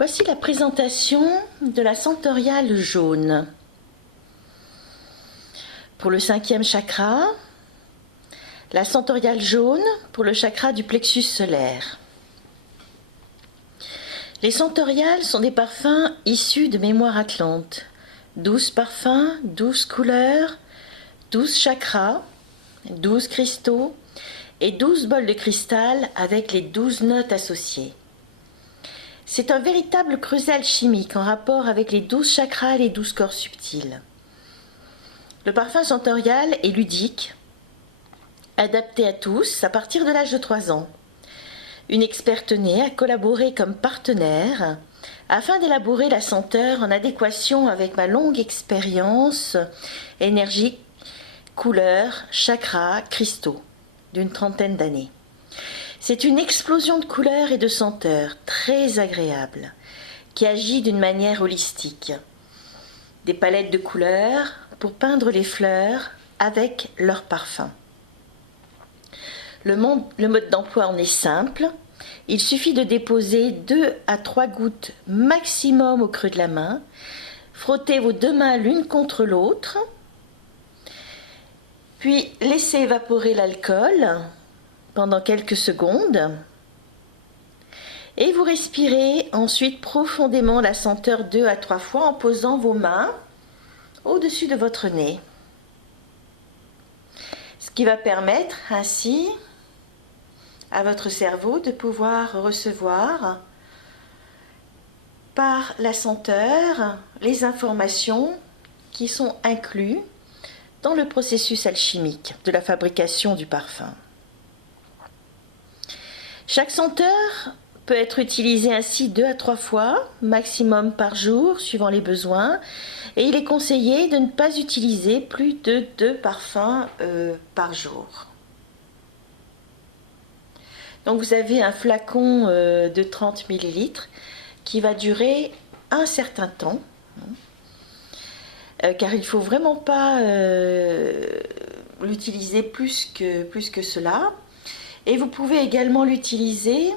Voici la présentation de la centoriale jaune. Pour le 5e chakra, la centoriale jaune pour le chakra du plexus solaire. Les centoriales sont des parfums issus de mémoire atlante. 12 parfums, 12 couleurs, 12 chakras, 12 cristaux et 12 bols de cristal avec les 12 notes associées. C'est un véritable creuset alchimique en rapport avec les 12 chakras et les 12 corps subtils. Le parfum centorial est ludique, adapté à tous à partir de l'âge de 3 ans. Une experte née a collaboré comme partenaire afin d'élaborer la senteur en adéquation avec ma longue expérience énergie, couleurs, chakras, cristaux d'une 30aine d'années. C'est une explosion de couleurs et de senteurs très agréable qui agit d'une manière holistique. Des palettes de couleurs pour peindre les fleurs avec leur parfum. Le mode d'emploi en est simple. Il suffit de déposer 2 à 3 gouttes maximum au creux de la main. Frottez vos 2 mains l'une contre l'autre. Puis laissez évaporer l'alcool pendant quelques secondes. Et vous respirez ensuite profondément la senteur 2 à 3 fois en posant vos mains au-dessus de votre nez. Ce qui va permettre ainsi à votre cerveau de pouvoir recevoir par la senteur les informations qui sont incluses dans le processus alchimique de la fabrication du parfum. Chaque senteur peut être utilisée ainsi 2 à 3 fois, maximum par jour, suivant les besoins, et il est conseillé de ne pas utiliser plus de 2 parfums par jour. Donc vous avez un flacon de 30 ml qui va durer un certain temps, car il ne faut vraiment pas l'utiliser plus que cela. Et vous pouvez également l'utiliser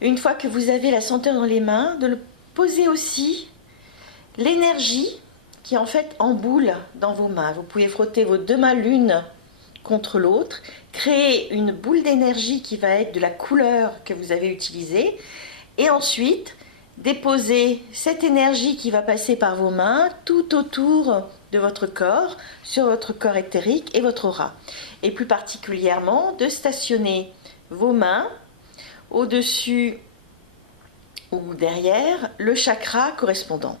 une fois que vous avez la senteur dans les mains, de le poser aussi l'énergie qui est en fait en boule dans vos mains. Vous pouvez frotter vos 2 mains l'une contre l'autre, créer une boule d'énergie qui va être de la couleur que vous avez utilisée et ensuite déposer cette énergie qui va passer par vos mains tout autour de votre corps, sur votre corps éthérique et votre aura. Et plus particulièrement de stationner vos mains au-dessus ou derrière le chakra correspondant.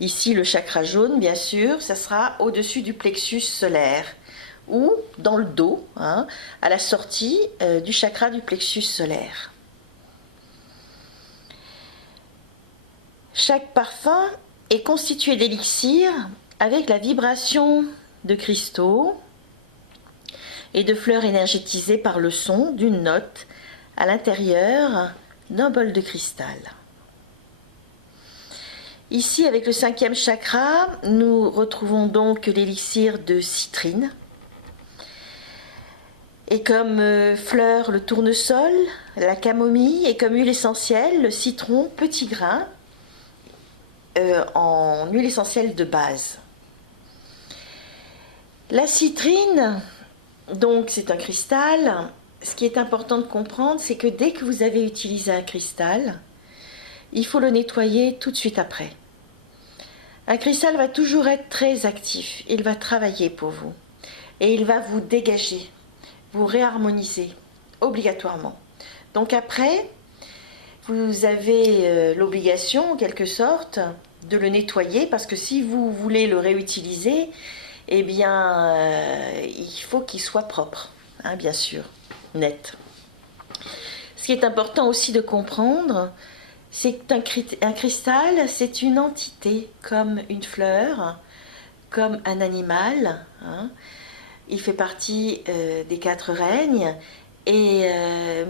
Ici, le chakra jaune, bien sûr, ça sera au-dessus du plexus solaire ou dans le dos, à la sortie du chakra du plexus solaire. Chaque parfum est constitué d'élixirs avec la vibration de cristaux et de fleurs énergétisées par le son d'une note à l'intérieur d'un bol de cristal. Ici, avec le 5e chakra, nous retrouvons donc l'élixir de citrine. Et comme fleur, le tournesol, la camomille, et comme huile essentielle, le citron, petit grain, en huile essentielle de base. La citrine, donc c'est un cristal. Ce qui est important de comprendre, c'est que dès que vous avez utilisé un cristal, il faut le nettoyer tout de suite après. Un cristal va toujours être très actif, il va travailler pour vous et il va vous dégager, vous réharmoniser obligatoirement. Donc après, vous avez l'obligation en quelque sorte de le nettoyer parce que si vous voulez le réutiliser, eh bien il faut qu'il soit propre, bien sûr, net. Ce qui est important aussi de comprendre, c'est qu'un cristal, c'est une entité comme une fleur, comme un animal. Il fait partie des 4 règnes et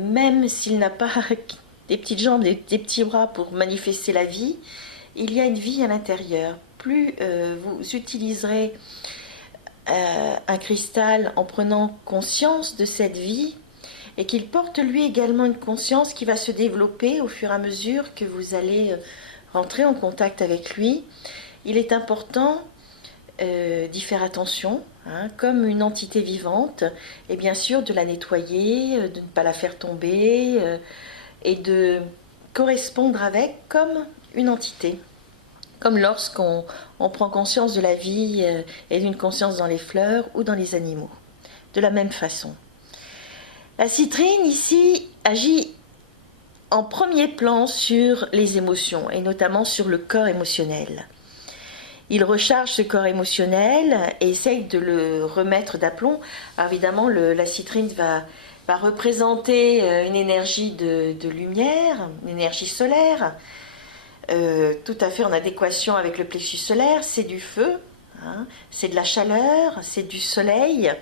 même s'il n'a pas des petites jambes, des petits bras pour manifester la vie, il y a une vie à l'intérieur. Plus vous utiliserez un cristal en prenant conscience de cette vie, et qu'il porte lui également une conscience qui va se développer au fur et à mesure que vous allez rentrer en contact avec lui. Il est important d'y faire attention, hein, comme une entité vivante, et bien sûr de la nettoyer, de ne pas la faire tomber, et de correspondre avec comme une entité. Comme lorsqu'on prend conscience de la vie et d'une conscience dans les fleurs ou dans les animaux. De la même façon. La citrine ici agit en premier plan sur les émotions et notamment sur le corps émotionnel. Il recharge ce corps émotionnel et essaye de le remettre d'aplomb. Alors évidemment, la citrine va représenter une énergie de lumière, une énergie solaire, tout à fait en adéquation avec le plexus solaire. C'est du feu, hein, c'est de la chaleur, c'est du soleil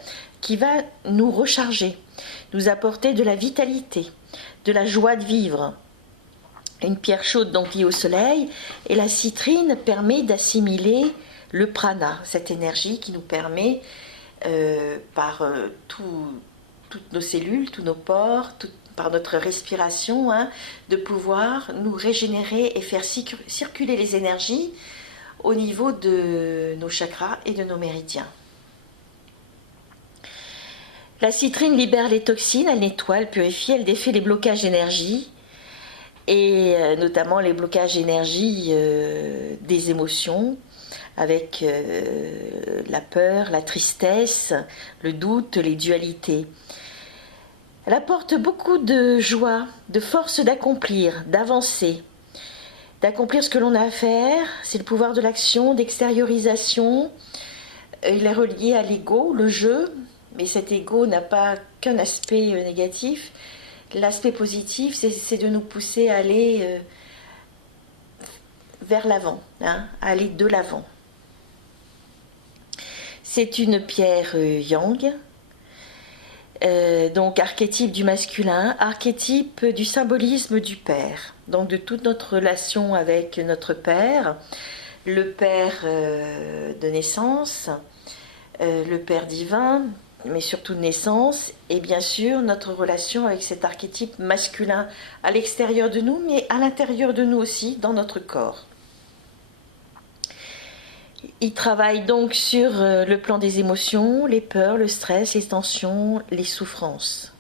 qui va nous recharger, nous apporter de la vitalité, de la joie de vivre. Une pierre chaude donc liée au soleil, et la citrine permet d'assimiler le prana, cette énergie qui nous permet par toutes nos cellules, tous nos pores, par notre respiration, hein, de pouvoir nous régénérer et faire circuler les énergies au niveau de nos chakras et de nos méridiens. La citrine libère les toxines, elle nettoie, elle purifie, elle défait les blocages d'énergie, et notamment les blocages d'énergie des émotions, avec la peur, la tristesse, le doute, les dualités. Elle apporte beaucoup de joie, de force d'accomplir, d'avancer, d'accomplir ce que l'on a à faire. C'est le pouvoir de l'action, d'extériorisation. Il est relié à l'ego, le jeu, mais cet ego n'a pas qu'un aspect négatif. L'aspect positif, c'est de nous pousser à aller vers l'avant, hein, à aller de l'avant. C'est une pierre yang, donc archétype du masculin, archétype du symbolisme du père, donc de toute notre relation avec notre père, le père de naissance, le père divin, mais surtout de naissance, et bien sûr notre relation avec cet archétype masculin à l'extérieur de nous, mais à l'intérieur de nous aussi, dans notre corps. Il travaille donc sur le plan des émotions, les peurs, le stress, les tensions, les souffrances.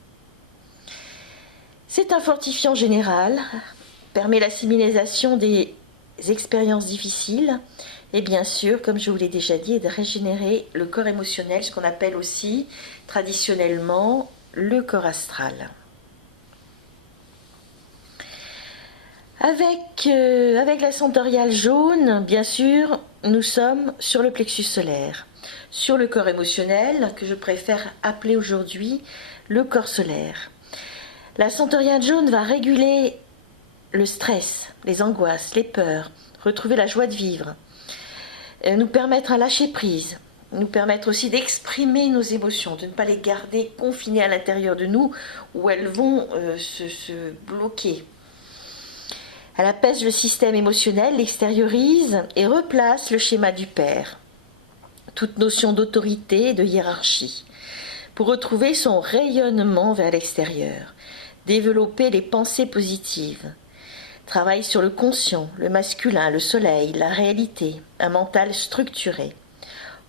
C'est un fortifiant général, permet l'assimilation des expériences difficiles et bien sûr, comme je vous l'ai déjà dit, de régénérer le corps émotionnel, ce qu'on appelle aussi traditionnellement le astral. Avec la centoriale jaune, bien sûr, nous sommes sur le plexus solaire, sur le corps émotionnel, que je préfère appeler aujourd'hui le corps solaire. La centoriale jaune va réguler le stress, les angoisses, les peurs, retrouver la joie de vivre, nous permettre à lâcher prise, nous permettre aussi d'exprimer nos émotions, de ne pas les garder confinées à l'intérieur de nous où elles vont se bloquer. Elle apaise le système émotionnel, l'extériorise et replace le schéma du père, toute notion d'autorité et de hiérarchie, pour retrouver son rayonnement vers l'extérieur, développer les pensées positives, travaille sur le conscient, le masculin, le soleil, la réalité, un mental structuré.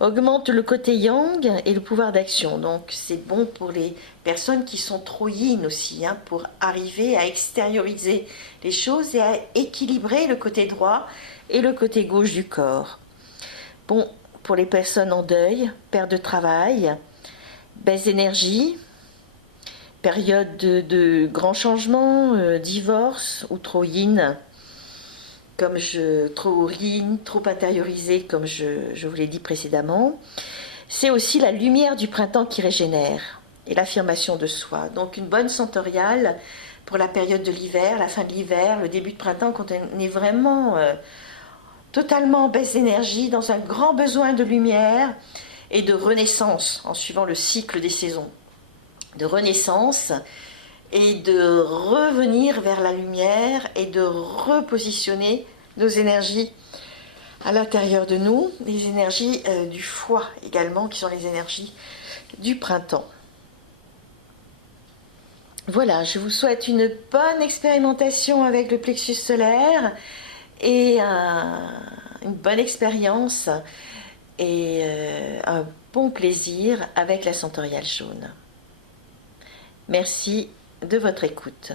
Augmente le côté yang et le pouvoir d'action. Donc c'est bon pour les personnes qui sont trop yin aussi, hein, pour arriver à extérioriser les choses et à équilibrer le côté droit et le côté gauche du corps. Bon, pour les personnes en deuil, perte de travail, baisse d'énergie, période de grands changements, divorce ou trop yin, trop yin, trop intériorisé, comme je vous l'ai dit précédemment. C'est aussi la lumière du printemps qui régénère et l'affirmation de soi. Donc une bonne centoriale pour la période de l'hiver, la fin de l'hiver, le début de printemps, quand on est vraiment totalement en baisse d'énergie, dans un grand besoin de lumière et de renaissance, en suivant le cycle des saisons. De renaissance et de revenir vers la lumière et de repositionner nos énergies à l'intérieur de nous, les énergies du foie également, qui sont les énergies du printemps. Voilà, je vous souhaite une bonne expérimentation avec le plexus solaire et une bonne expérience et un bon plaisir avec la centoriale jaune. Merci de votre écoute.